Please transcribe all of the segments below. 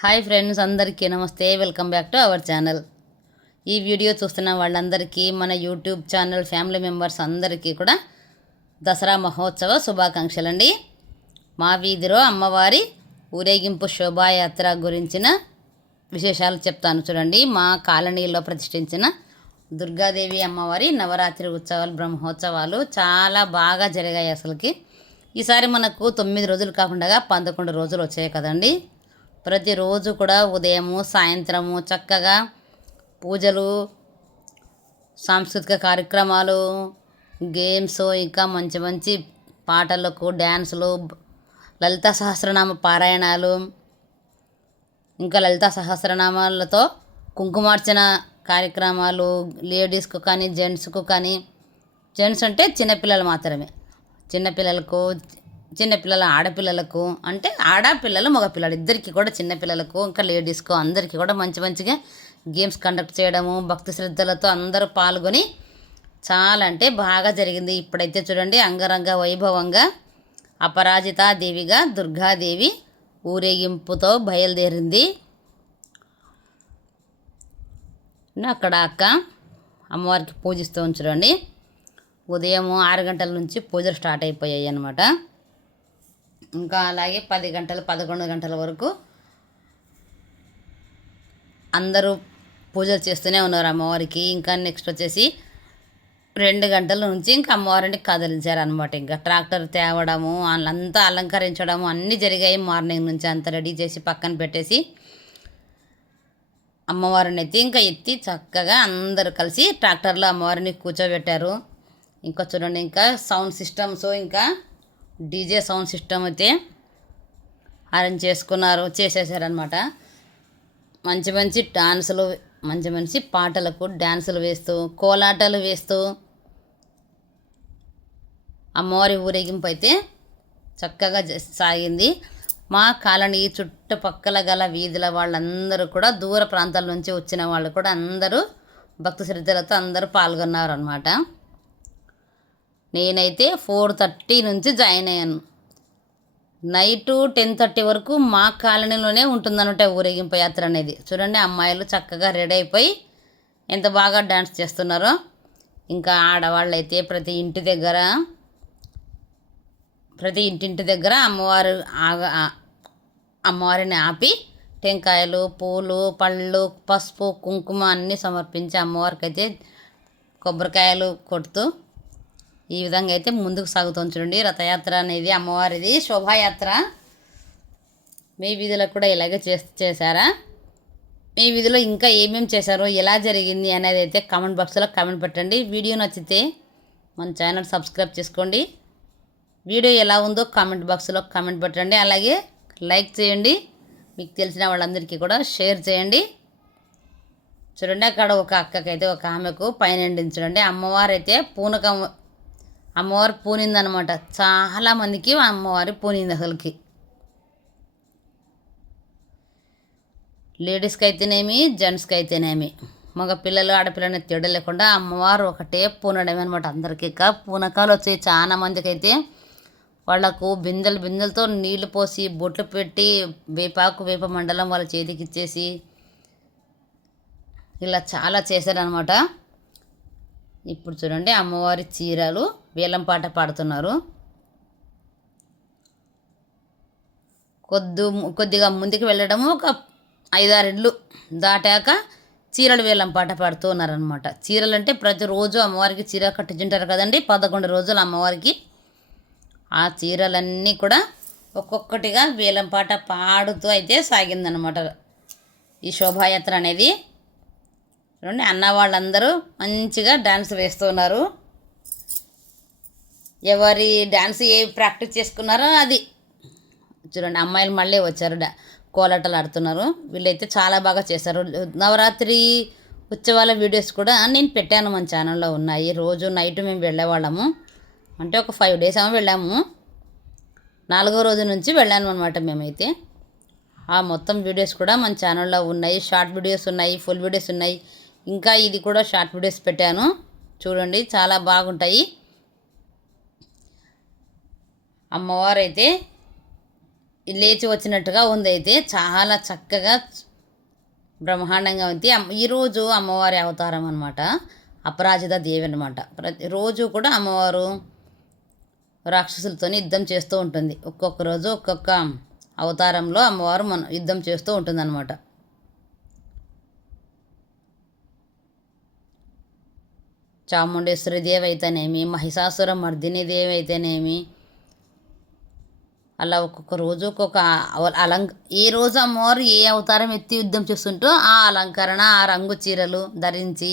Hi friends అందరికీ నమస్తే. Welcome back to our channel. ఈ వీడియో చూస్తున్న వాళ్ళందరికీ మన యూట్యూబ్ ఛానల్ ఫ్యామిలీ మెంబర్స్ అందరికీ కూడా దసరా మహోత్సవ శుభాకాంక్షలు అండి మా వీధిలో అమ్మవారి ఊరేగింపు శోభాయాత్ర గురించిన విశేషాలు చెప్తాను చూడండి. మా కాలనీలో ప్రతిష్ఠించిన దుర్గాదేవి అమ్మవారి నవరాత్రి ఉత్సవాలు బ్రహ్మోత్సవాలు చాలా బాగా జరిగాయి అసలుకి. ఈసారి మనకు తొమ్మిది రోజులు కాకుండా పదకొండు రోజులు వచ్చాయి కదండి. ప్రతిరోజు కూడా ఉదయము సాయంత్రము చక్కగా పూజలు సాంస్కృతిక కార్యక్రమాలు గేమ్స్ ఇంకా మంచి మంచి పాటలకు డ్యాన్సులు లలిత సహస్రనామ పారాయణాలు ఇంకా లలిత సహస్రనామాలతో కుంకుమార్చన కార్యక్రమాలు లేడీస్కు కానీ జెంట్స్కు కానీ జెంట్స్ అంటే చిన్నపిల్లలు మాత్రమే. చిన్నపిల్లలకు చిన్నపిల్లల ఆడపిల్లలకు అంటే ఆడపిల్లలు మగపిల్లలు ఇద్దరికి కూడా చిన్నపిల్లలకు ఇంకా లేడీస్కు అందరికీ కూడా మంచి మంచిగా గేమ్స్ కండక్ట్ చేయడము భక్తి శ్రద్ధలతో అందరూ పాల్గొని చాలా అంటే బాగా జరిగింది. ఇప్పుడైతే చూడండి అంగరంగ వైభవంగా అపరాజితా దేవిగా దుర్గాదేవి ఊరేగింపుతో బయలుదేరింది. అక్కడ అక్క అమ్మవారికి పూజిస్తూ ఉంచడండి ఉదయం ఆరు గంటల నుంచి పూజలు స్టార్ట్ అయిపోయాయి అన్నమాట. ఇంకా అలాగే పది గంటలు పదకొండు గంటల వరకు అందరూ పూజలు చేస్తూనే ఉన్నారు అమ్మవారికి. ఇంకా నెక్స్ట్ వచ్చేసి రెండు గంటల నుంచి ఇంకా అమ్మవారిని కదిలించారు అనమాట ఇంకా ట్రాక్టర్ తేవడము వాళ్ళంతా అలంకరించడము అన్నీ జరిగాయి. మార్నింగ్ నుంచి అంతా రెడీ చేసి పక్కన పెట్టేసి అమ్మవారిని ఎత్తి ఇంకా ఎత్తి చక్కగా అందరూ కలిసి ట్రాక్టర్లో అమ్మవారిని కూర్చోబెట్టారు. ఇంకా చూడండి ఇంకా సౌండ్ సిస్టమ్స్ ఇంకా డీజే సౌండ్ సిస్టమ్ అయితే అరేంజ్ చేసుకున్నారు చేసేసారనమాట మంచి మంచి డాన్సులు మంచి మంచి పాటలకు డ్యాన్సులు వేస్తూ కోలాటాలు వేస్తూ అమ్మవారి ఊరేగింపు అయితే చక్కగా సాగింది. మా కాలనీ చుట్టుపక్కల గల వీధుల వాళ్ళందరూ కూడా దూర ప్రాంతాల నుంచి వచ్చిన వాళ్ళు కూడా అందరూ భక్తి శ్రద్ధలతో అందరూ పాల్గొన్నారు అనమాట నేనైతే ఫోర్ థర్టీ నుంచి జాయిన్ అయ్యాను. నైట్ టెన్ థర్టీ వరకు మా కాలనీలోనే ఉంటుందన్నట ఊరేగింపు యాత్ర అనేది. చూడండి అమ్మాయిలు చక్కగా రెడీ అయిపోయి ఎంత బాగా డ్యాన్స్ చేస్తున్నారో. ఇంకా ఆడవాళ్ళు అయితే ప్రతి ఇంటి దగ్గర ప్రతి ఇంటింటి దగ్గర అమ్మవారు ఆగ అమ్మవారిని ఆపి టెంకాయలు పూలు పళ్ళు పసుపు కుంకుమ అన్నీ సమర్పించి అమ్మవారికి అయితే కొబ్బరికాయలు కొడుతూ ఈ విధంగా అయితే ముందుకు సాగుతుంది చూడండి. రథయాత్ర అనేది అమ్మవారిది శోభాయాత్ర. మీ వీధిలో కూడా ఇలాగే చే చేశారా? మీ వీధిలో ఇంకా ఏమేమి చేశారో ఎలా జరిగింది అనేది అయితే కామెంట్ బాక్స్లో కామెంట్ పెట్టండి. వీడియో నచ్చితే మన ఛానల్ సబ్స్క్రైబ్ చేసుకోండి. వీడియో ఎలా ఉందో కామెంట్ బాక్స్లో కామెంట్ పెట్టండి. అలాగే లైక్ చేయండి. మీకు తెలిసిన వాళ్ళందరికీ కూడా షేర్ చేయండి. చూడండి అక్కడ ఒక అక్కకైతే ఒక ఆమెకు పైన చూడండి. అమ్మవారు అయితే పూనకం అమ్మవారు పూనిందనమాట. చాలా మందికి అమ్మవారి పూనింది అసలుకి. లేడీస్కి అయితేనేమి జెంట్స్కి అయితేనేమి మగ పిల్లలు ఆడపిల్లని తేడా లేకుండా అమ్మవారు ఒకటే పూనడమే అనమాట. అందరికీ ఇంకా పూనకాలు వచ్చాయి. చాలా మందికి అయితే వాళ్ళకు బిందెలు బిందెలతో నీళ్ళు పోసి బొట్లు పెట్టి వేపాకు వేప మండలం వాళ్ళ చేతికి ఇచ్చేసి ఇలా చాలా చేశారనమాట. ఇప్పుడు చూడండి అమ్మవారి చీరలు వేలంపాట పాడుతున్నారు. కొద్ది కొద్దిగా ముందుకు వెళ్ళడము ఒక ఐదారు దాటాక చీరలు వేలం పాట పాడుతూ ఉన్నారనమాట చీరలు అంటే ప్రతిరోజు అమ్మవారికి చీర కట్టించుంటారు కదండి. పదకొండు రోజులు అమ్మవారికి ఆ చీరలన్నీ కూడా ఒక్కొక్కటిగా వేలం పాట పాడుతూ అయితే సాగిందనమాట ఈ శోభాయాత్ర అనేది చూడండి అన్న వాళ్ళందరూ మంచిగా డ్యాన్స్ వేస్తున్నారు. ఎవరి డ్యాన్స్ ఏ ప్రాక్టీస్ చేసుకున్నారో అది. చూడండి అమ్మాయిలు మళ్ళీ వచ్చారు డా కోలాటలు ఆడుతున్నారు. వీళ్ళైతే చాలా బాగా చేశారు. నవరాత్రి ఉత్సవాల వీడియోస్ కూడా నేను పెట్టాను మన ఛానల్లో ఉన్నాయి. రోజు నైట్ మేము వెళ్ళేవాళ్ళము. అంటే ఒక ఫైవ్ డేస్ ఏమో వెళ్ళాము. నాలుగో రోజు నుంచి వెళ్ళాను అనమాట మేమైతే. ఆ మొత్తం వీడియోస్ కూడా మన ఛానల్లో ఉన్నాయి. షార్ట్ వీడియోస్ ఉన్నాయి ఫుల్ వీడియోస్ ఉన్నాయి. ఇంకా ఇది కూడా షార్ట్ వీడియోస్ పెట్టాను. చూడండి చాలా బాగుంటాయి. అమ్మవారు అయితే లేచి వచ్చినట్టుగా ఉంది అయితే. చాలా చక్కగా బ్రహ్మాండంగా ఉంది. ఈరోజు అమ్మవారి అవతారం అనమాట అపరాజిత దేవి అనమాట ప్రతిరోజు కూడా అమ్మవారు రాక్షసులతో యుద్ధం చేస్తూ ఉంటుంది. ఒక్కొక్క రోజు ఒక్కొక్క అవతారంలో అమ్మవారు మనం యుద్ధం చేస్తూ ఉంటుంది చాముండేశ్వరి దేవైతేనేమి అయితేనేమి మహిషాసుర మర్దిని దేవైతేనేమి? అయితేనేమి అలా ఒక్కొక్క రోజు ఒక్కొక్క అలంక ఏ రోజు అమ్మవారు ఏ అవతారం ఎత్తి యుద్ధం చేస్తుంటో ఆ అలంకరణ ఆ రంగు చీరలు ధరించి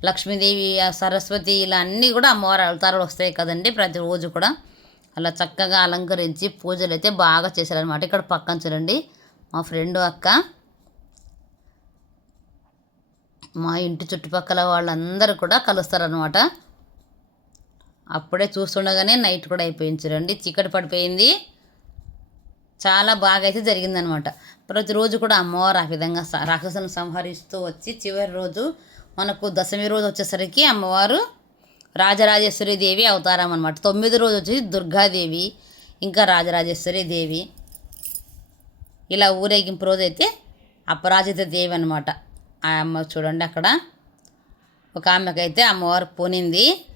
లక్ష్మీదేవి ఆ సరస్వతి ఇలా అన్నీ కూడా అమ్మవారి అవతారాలు వస్తాయి కదండి ప్రతిరోజు కూడా. అలా చక్కగా అలంకరించి పూజలు అయితే బాగా చేశారనమాట ఇక్కడ పక్కన చూడండి మా ఫ్రెండ్ అక్క. మా ఇంటి చుట్టుపక్కల వాళ్ళందరూ కూడా కలుస్తారనమాట అప్పుడే చూస్తుండగానే నైట్ కూడా అయిపోయింది చూడండి చీకటి పడిపోయింది. చాలా బాగా అయితే జరిగిందనమాట ప్రతిరోజు కూడా అమ్మవారు ఆ విధంగా స- సంహరిస్తూ వచ్చి చివరి రోజు మనకు దశమి రోజు వచ్చేసరికి అమ్మవారు రాజరాజేశ్వరి దేవి అవతారం అనమాట తొమ్మిది రోజు వచ్చేసి దుర్గాదేవి ఇంకా రాజరాజేశ్వరి దేవి. ఇలా ఊరేగింపు రోజు అయితే అపరాజిత దేవి అనమాట ఆ అమ్మ చూడండి అక్కడ. ఒక ఆమెకైతే అమ్మవారు పోనింది.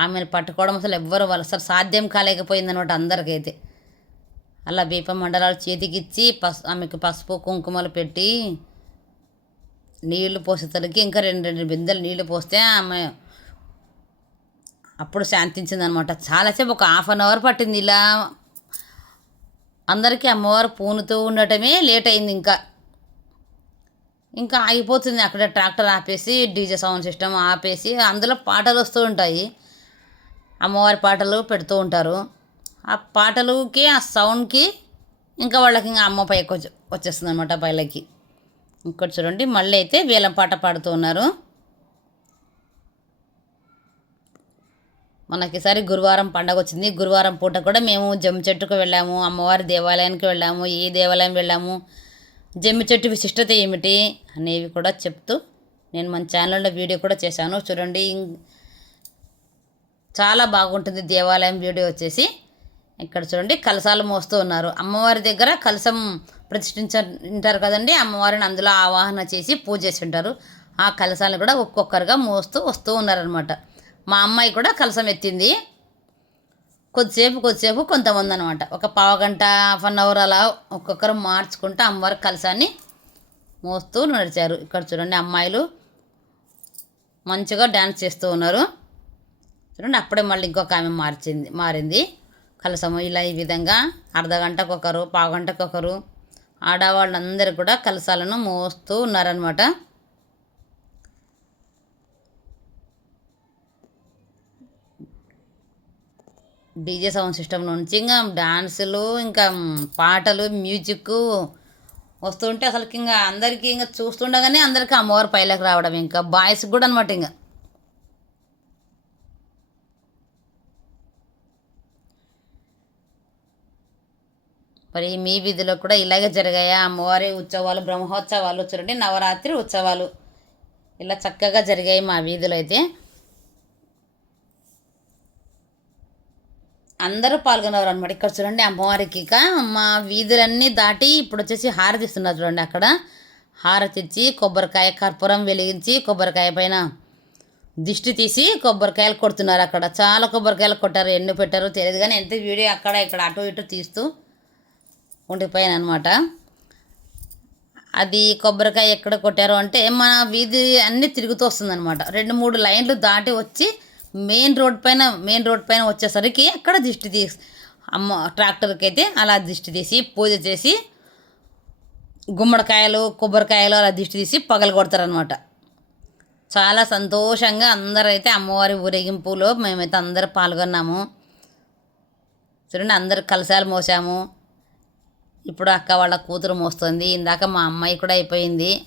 ఆమెను పట్టుకోవడం అసలు ఎవ్వరు వాళ్ళు అసలు సాధ్యం కాలేకపోయిందనమాట అందరికైతే. అలా దీప మండలాలు చేతికిచ్చి పసు ఆమెకు పసుపు కుంకుమలు పెట్టి నీళ్ళు పోసేసరికి ఇంకా రెండు రెండు బిందెలు నీళ్ళు పోస్తే ఆమె అప్పుడు శాంతించింది అనమాట చాలాసేపు ఒక హాఫ్ అన్ అవర్ పట్టింది ఇలా. అందరికీ అమ్మవారు పూనుతూ ఉండటమే లేట్ అయింది ఇంకా. ఇంకా అయిపోతుంది అక్కడ ట్రాక్టర్ ఆపేసి డీజే సౌండ్ సిస్టమ్ ఆపేసి అందులో పాటలు వస్తూ ఉంటాయి. అమ్మవారి పాటలు పెడుతూ ఉంటారు. ఆ పాటలుకి ఆ సౌండ్కి ఇంకా వాళ్ళకి ఇంకా అమ్మ పైకి వచ్చేస్తుంది అనమాట పైలకి ఇంకోటి చూడండి మళ్ళీ అయితే వేలం పాట పాడుతూ ఉన్నారు. మనకి ఈసారి గురువారం పండగ వచ్చింది. గురువారం పూట కూడా మేము జమ్ చెట్టుకు వెళ్ళాము అమ్మవారి దేవాలయానికి వెళ్ళాము ఏ దేవాలయం వెళ్ళాము. జమ్మి చెట్టు విశిష్టత ఏమిటి అనేవి కూడా చెప్తూ నేను మన ఛానల్లో వీడియో కూడా చేశాను. చూడండి చాలా బాగుంటుంది దేవాలయం వీడియో వచ్చేసి. ఇక్కడ చూడండి కలశాలు మోస్తూ ఉన్నారు. అమ్మవారి దగ్గర కలశం ప్రతిష్ఠించుంటారు కదండి అమ్మవారిని అందులో ఆవాహన చేసి పూజ చేసి ఉంటారు. ఆ కలశాలను కూడా ఒక్కొక్కరుగా మోస్తూ వస్తూ ఉన్నారనమాట మా అమ్మాయి కూడా కలశం ఎత్తింది. కొద్దిసేపు కొద్దిసేపు కొంతమంది అనమాట ఒక పావు గంట హాఫ్ అన్ అవర్ అలా ఒక్కొక్కరు మార్చుకుంటూ అమ్మవారి కలశాన్ని మోస్తూ నడిచారు. ఇక్కడ చూడండి అమ్మాయిలు మంచిగా డ్యాన్స్ చేస్తూ ఉన్నారు. చూడండి అప్పుడే మళ్ళీ ఇంకొక ఆమె మార్చింది మారింది. కలసము ఇలా ఈ విధంగా అర్ధ గంటకు ఒకరు పావు గంటకు ఒకరు ఆడవాళ్ళందరూ కూడా కలసాలను మోస్తూ ఉన్నారనమాట. డీజే సౌండ్ సిస్టమ్ నుంచి ఇంకా డాన్సులు ఇంకా పాటలు మ్యూజిక్ వస్తుంటే అసలుకి ఇంకా అందరికీ ఇంకా చూస్తుండగానే అందరికీ అమ్మవారి పైలకు రావడం ఇంకా బాయ్స్ కూడా అనమాట ఇంకా. మరి మీ వీధిలో కూడా ఇలాగే జరిగాయా? అమ్మవారి ఉత్సవాలు బ్రహ్మోత్సవాలు చూడండి నవరాత్రి ఉత్సవాలు ఇలా చక్కగా జరిగాయి మా వీధిలో అయితే. అందరూ పాల్గొన్నారు అనమాట ఇక్కడ చూడండి అమ్మవారికి ఇక మా వీధులన్నీ దాటి ఇప్పుడు వచ్చేసి హారతి ఇస్తున్నారు చూడండి అక్కడ. హారతి ఇచ్చి కొబ్బరికాయ కర్పూరం వెలిగించి కొబ్బరికాయ పైన దిష్టి తీసి కొబ్బరికాయలు కొడుతున్నారు అక్కడ. చాలా కొబ్బరికాయలు కొట్టారు. ఎన్ని పెట్టారో తెలియదు కానీ ఎంత వీడియో అక్కడ ఇక్కడ అటు ఇటు తీస్తూ ఉండిపోయాను అనమాట అది కొబ్బరికాయ ఎక్కడ కొట్టారు అంటే మన వీధి అన్నీ తిరుగుతూ వస్తుంది అనమాట రెండు మూడు లైన్లు దాటి వచ్చి మెయిన్ రోడ్ పైన మెయిన్ రోడ్ పైన వచ్చేసరికి అక్కడ దిష్టి తీసి అమ్మ ట్రాక్టర్కి అయితే అలా దిష్టి తీసి పూజ చేసి గుమ్మడికాయలు కొబ్బరికాయలు అలా దిష్టి తీసి పగలు కొడతారనమాట చాలా సంతోషంగా అందరూ అయితే అమ్మవారి ఊరేగింపులో మేమైతే అందరూ పాల్గొన్నాము. చూడండి అందరు కలశాలు మోసాము. ఇప్పుడు అక్క వాళ్ళ కూతురు మోస్తుంది. ఇందాక మా అమ్మాయి కూడా అయిపోయింది.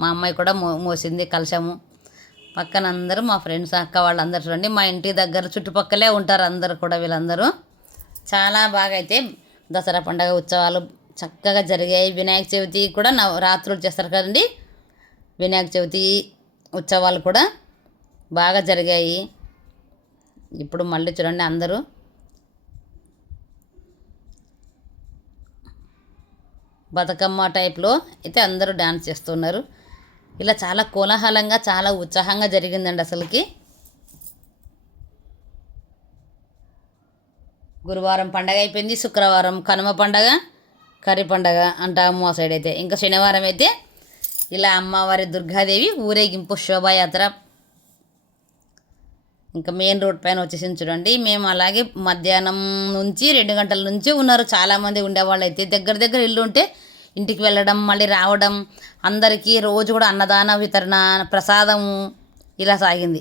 మా అమ్మాయి కూడా మో మోసింది కలశము. పక్కన అందరూ మా ఫ్రెండ్స్ అక్క వాళ్ళందరూ చూడండి. మా ఇంటి దగ్గర చుట్టుపక్కలే ఉంటారు అందరూ కూడా వీళ్ళందరూ. చాలా బాగా అయితే దసరా పండగ ఉత్సవాలు చక్కగా జరిగాయి. వినాయక చవితి కూడా నవ రాత్రులు చేస్తారు కదండి. వినాయక చవితి ఉత్సవాలు కూడా బాగా జరిగాయి. ఇప్పుడు మళ్ళీ చూడండి అందరూ. బతుకమ్మ టైప్లో అయితే అందరూ డ్యాన్స్ చేస్తున్నారు. ఇలా చాలా కోలాహలంగా చాలా ఉత్సాహంగా జరిగిందండి అసలుకి. గురువారం పండగ అయిపోయింది శుక్రవారం కనుమ పండగ కర్రీ పండగ అంటాము ఆ సైడ్ అయితే. ఇంకా శనివారం అయితే ఇలా అమ్మవారి దుర్గాదేవి ఊరేగింపు శోభాయాత్ర. ఇంకా మెయిన్ రోడ్ పైన వచ్చేసింది చూడండి. మేము అలాగే మధ్యాహ్నం నుంచి రెండు గంటల నుంచి ఉన్నారు. చాలామంది ఉండేవాళ్ళు అయితే దగ్గర దగ్గర ఇల్లు ఉంటే ఇంటికి వెళ్ళడం మళ్ళీ రావడం అందరికీ రోజు కూడా అన్నదాన వితరణ ప్రసాదము ఇలా సాగింది.